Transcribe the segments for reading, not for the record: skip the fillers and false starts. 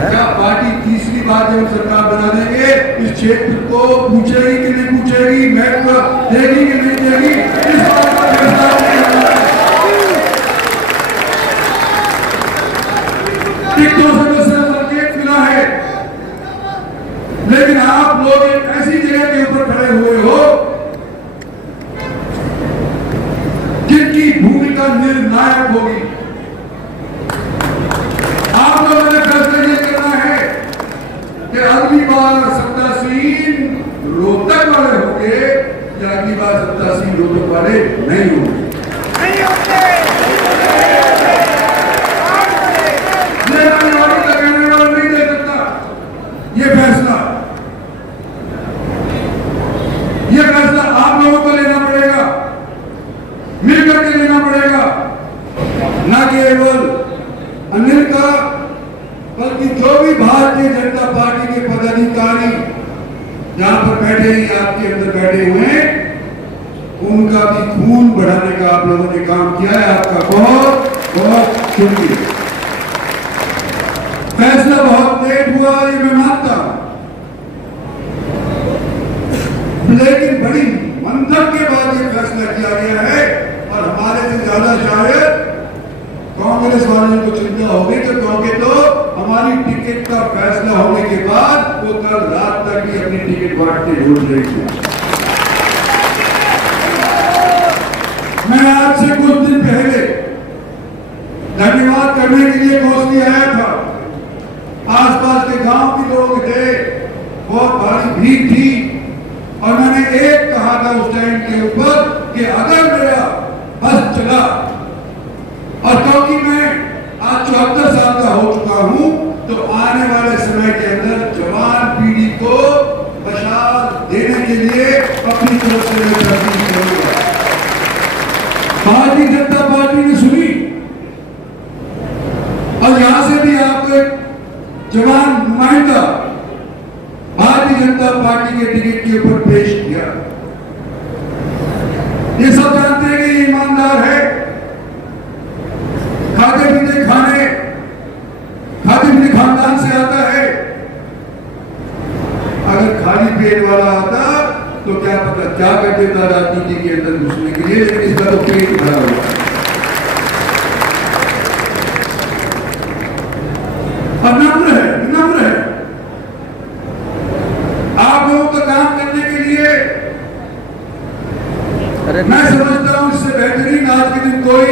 क्या पार्टी तीसरी बार जब सरकार बना देंगे इस क्षेत्र को पूछेगी कि नहीं पूछेगी, महत्व देगी कि नहीं देगी, इस बात का फैसला टिकटों से संकेत मिला है। लेकिन आप लोग एक ऐसी जगह के ऊपर खड़े हुए हो जिनकी भूमिका निर्णायक होगी। आप लोगों ने फैसला ये करना है कि अगली बार सत्तासीन रोहतक वाले होंगे या अगली बार सत्तासीन रोहतक वाले नहीं होंगे। कहने वाला नहीं दे सकता ये फैसला आप लोगों को लेना पड़ेगा, मिलकर के लेना पड़ेगा, ना केवल अनिल का बल्कि जो भी भारतीय जनता पार्टी के पदाधिकारी जहां पर बैठे हैं, आपके अंदर बैठे हुए हैं, उनका भी खून बढ़ाने का आप लोगों ने काम किया है। आपका बहुत बहुत शुक्रिया। फैसला बहुत लेट हुआ ये मैं मानता हूं, लेकिन बड़ी मंथन के बाद ये फैसला किया गया है और हमारे से ज्यादा शायद कांग्रेस वालों को चिंता होगी तो क्योंकि तो हमारी टिकट का फैसला होने के बाद वो कल रात तक भी अपनी टिकट बांटते ढूंढ रही थी। मैं आज से कुछ दिन पहले धन्यवाद करने के लिए कोसली आया था। आसपास के गांव के लोग थे, बहुत भारी भीड़ थी और मैंने एक कहा था उस टाइम के ऊपर कि अगर मेरा बस चला और क्योंकि मैं आज 74 साल का हो चुका हूं तो आने वाले समय के अंदर जवान पीढ़ी को मशाल देने के लिए अपनी तरफ से मैं तरकीब करूंगा। भारतीय जनता पार्टी ने सुनी और यहां से भी आपको एक जवान नुमाइंदा भारतीय जनता पार्टी के टिकट के ऊपर पेश किया। ये सब जानते हैं कि ये ईमानदार है, खाते पीते खानदान से आता है। अगर खाली पेट वाला आता तो क्या पता क्या कर देता राजनीति के अंदर घुसने के लिए, लेकिन इसका तो पेट भरा हुआ है। और विनम्र है आप लोगों का काम करने के लिए। मैं समझता हूं इससे बेहतरीन आज के दिन कोई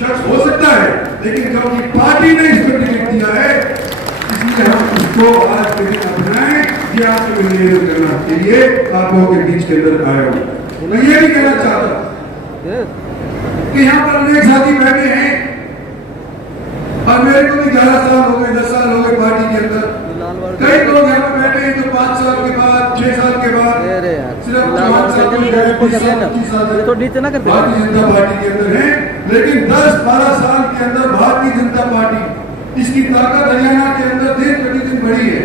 शख्स हो सकता है, लेकिन क्योंकि पार्टी ने इसको टिकट दिया है इसलिए हम उसको आज के दिन अपनाएं। ये आपको निवेदन करना के लिए आप लोगों के बीच के अंदर आया हूं। मैं ये भी कहना चाहता हूं कि यहाँ पर अनेक साथी बैठे हैं और मेरे को भी 11 साल हो गए, 10 साल हो गए पार्टी के अंदर। कई लोग यहाँ पर बैठे हैं तो 5 साल के बाद, 6 साल के बाद सिर्फ 5 साल तो नीचे ना करते भारतीय जनता पार्टी के अंदर है। लेकिन 10-12 साल के अंदर भारतीय जनता पार्टी इसकी ताकत हरियाणा के अंदर दिन प्रतिदिन बढ़ी है।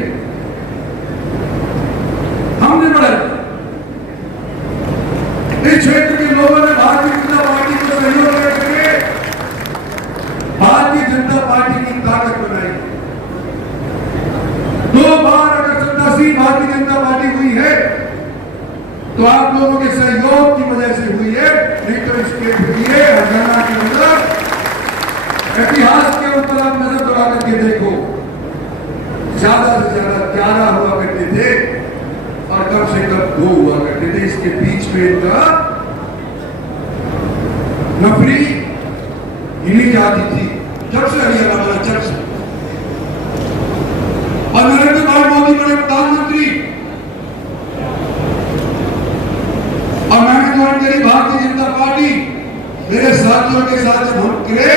हमने बढ़ाई, इस क्षेत्र के लोगों ने भारतीय जनता पार्टी को सहयोग करके भारतीय जनता पार्टी की ताकत बनाई। 2 बार अगर सत्तासीन भारतीय जनता पार्टी हुई है तो आप लोगों के सहयोग की वजह से हुई है, नहीं तो इसके लिए हरियाणा के अंदर इतिहास के ऊपर आप नजर दौड़ा करके देखो, ज्यादा से ज्यादा 11 हुआ करते थे और कम से कम 2 हुआ करते थे। इसके बीच में इनका नफरी हिली जाती थी जब से हरियाणा बना, जब से। और नरेंद्र भाई मोदी बने प्रधानमंत्री और मैंने ज्वाइन करी भारतीय जनता पार्टी। मेरे साथियों के साथ जब हम करे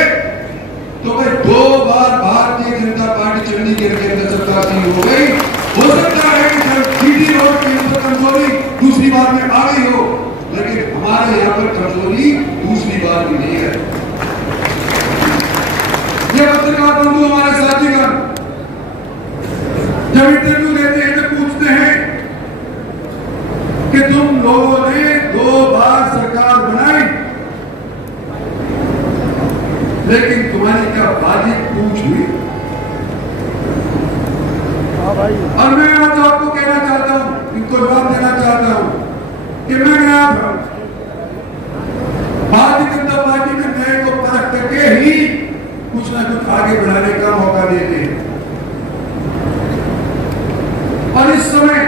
तो भाई 2 बार भारतीय जनता पार्टी चंडीगढ़ के अंदर सत्तासीन हो गई। हो सकता है कि जब सीधी रोड के ऊपर कमजोरी दूसरी बार में आ गई हो, लेकिन हमारे यहाँ पर कमजोरी दूसरी बार भी नहीं है। ये पत्रकार बंधु हमारे साथीगण जब इंटरव्यू लेते हैं तो पूछते हैं कि तुम लोगों ने 2 बार सरकार बनाई, लेकिन तुम्हारी क्या वाजिब पूछ हुई? देते हैं। और इस समय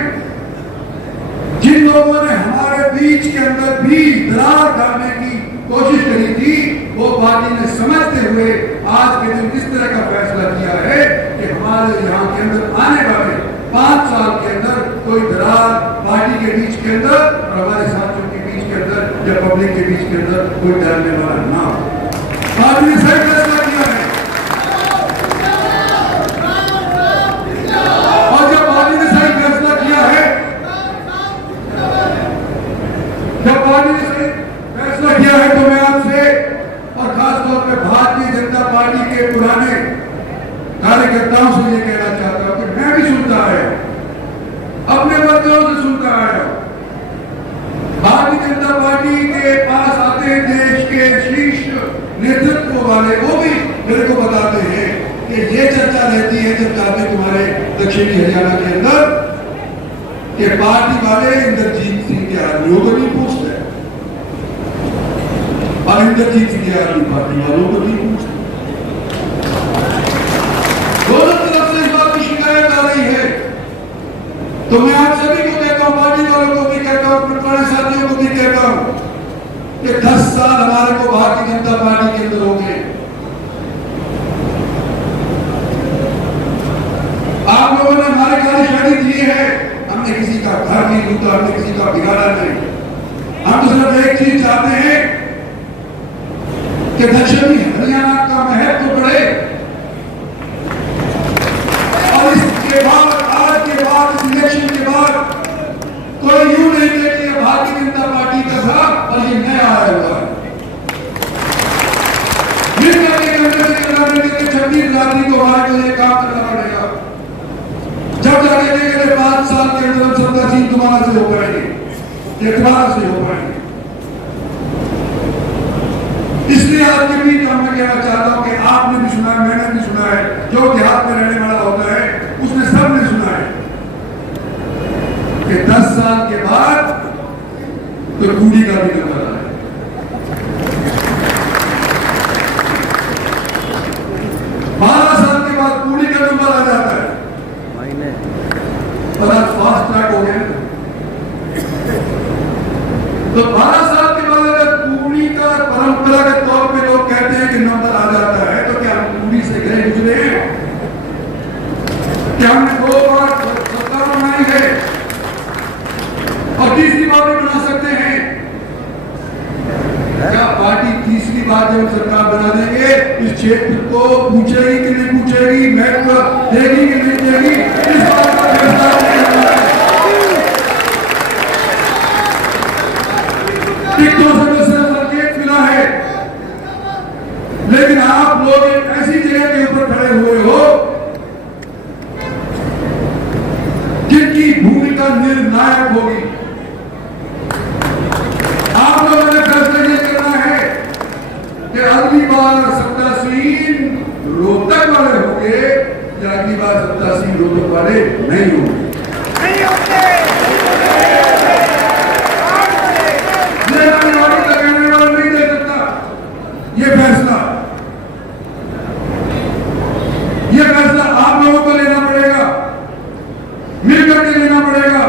जिन लोगों ने हमारे बीच के अंदर भी दरार डालने की कोशिश करी थी, वो पार्टी ने समझते हुए आज के दिन इस तरह का फैसला किया है कि हमारे यहाँ के अंदर आने वाले 5 साल के अंदर कोई दरार पार्टी के बीच के अंदर और हमारे साथियों के बीच के अंदर या पब्लिक के बीच के अंदर कोई डालने वाला ना हो। पार्टी ने सही फैसला किया है। और जब पार्टी ने सही फैसला किया है, जब पार्टी ने सही फैसला किया है, तो मैं आपसे और खासतौर पर भारतीय जनता पार्टी के पुराने कार्यकर्ताओं से ये कहना चाहता हूं कि मैं भी सुनता आया, अपने वर्गों से सुनता आया, भारतीय जनता पार्टी के पास आते हैं देश के शीर्ष नेतृत्व वाले, वो भी मेरे को बताते हैं कि ये चर्चा रहती है जब जाते तुम्हारे दक्षिणी हरियाणा के अंदर कि पार्टी वाले इंद्रजीत सिंह के आदमियों को नहीं पूछते और इंद्रजीत सिंह के आदमी पार्टी वालों को नहीं पूछते। दोनों तरफ से इस बात की शिकायत आ रही है। तो मैं आप सभी को कहता हूं, पार्टी वालों को भी कहता हूं, पुराने साथियों को भी कहता हूं कि 10 साल हमारे को भारतीय जनता पार्टी के अंदर हो गए। आप लोगों ने हमारे कार्यशाली दिए हैं, हमने किसी का घर नहीं लूटा, हमने किसी का बिगाड़ा नहीं। हम तो सिर्फ एक चीज चाहते हैं कि दक्षिणी हरियाणा का महत्व बढ़े और इसके बाद आज के बाद इस इलेक्शन के बाद कोई यूं नहीं कहे कि भारतीय जनता पार्टी का था और ये नया आया हुआ है। मिल करके करने के 26 रात्रि को हमारे को ये काम करना पड़ेगा। जब जाके देखेंगे 5 साल के अंदर सत्ता सीट दोबारा से हो पाएंगे, ये दोबारा से हो पाएंगे। इसलिए आज के बीच मैं कहना चाहता हूं कि आपने भी सुना है, मैंने भी सुना है, जो देहात में रहने वाला होता है उसने सबने सुना है कि 10 साल के बाद तो कूड़ी का भी नंबर आया। 12 साल के बाद कूड़ी का नंबर आ जाता है और आज फास्ट ट्रैक हो गया। तो 12 साल के बाद अगर कूड़ी का परंपरागत तौर पे लोग कहते हैं कि नंबर आ जाता है, तो क्या हम कूड़ी से गए गुजरे हैं? क्या हमने 2 बार सरकार बनाई है और तीसरी बार भी बना सकते हैं? क्या पार्टी तीसरी बार जब सरकार बना देंगे इस क्षेत्र को पूछेगी कि नहीं पूछेगी, महत्व देगी कि नहीं देगी, इस बात का फैसला टिकटों से तो सिर्फ संकेत मिला है, लेकिन आप लोग एक ऐसी जगह के ऊपर खड़े हुए हो जिनकी भूमिका निर्णायक होगी। आप लोगों ने फैसला ये करना है कि अगली बार सत्तासीन रोहतक वाले होंगे या अगली बार सत्तासीन रोहतक वाले नहीं होंगे। नहीं दे सकता ये फैसला आप लोगों को लेना पड़ेगा, मिलकर के लेना पड़ेगा।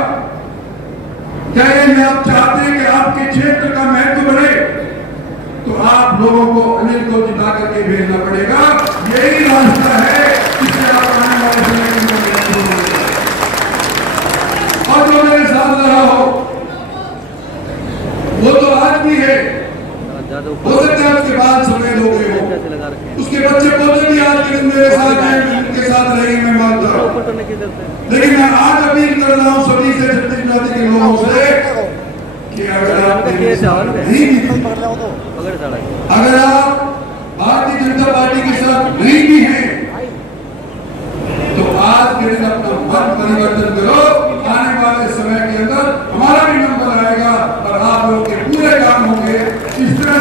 क्या ये आप चाहते हैं कि आपके क्षेत्र का महत्व बढ़े, तो आप लोगों को अनिल को जिता करके भेजना पड़ेगा। यही रास्ता है जिससे आप आने वाले समय में और जो मेरे साथ रहा हो वो तो आज भी है, हो सकता है उसके बाद समय हो गए हो, उसके बच्चे पोते भी आज के दिन मेरे साथ हैं, उनके साथ रहेंगे, मैं मानता हूं। लेकिन मैं आज अपील कर रहा हूं सभी से, छत्तीस जाति के लोगों से कि अगर आप भारतीय जनता पार्टी के साथ नहीं भी हैं तो आज के दिन अपना मत परिवर्तन करो। आने वाले समय के अंदर हमारा भी नंबर आएगा और आप लोग के पूरे काम होंगे। इस तरह